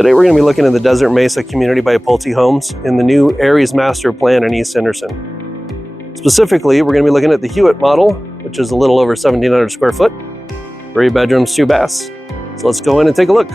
Today we're going to be looking at the Desert Mesa community by Pulte Homes in the new Aries Master Plan in East Henderson. Specifically, we're going to be looking at the Hewitt model, which is a little over 1,700 square foot, 3 bedrooms, 2 baths. So let's go in and take a look.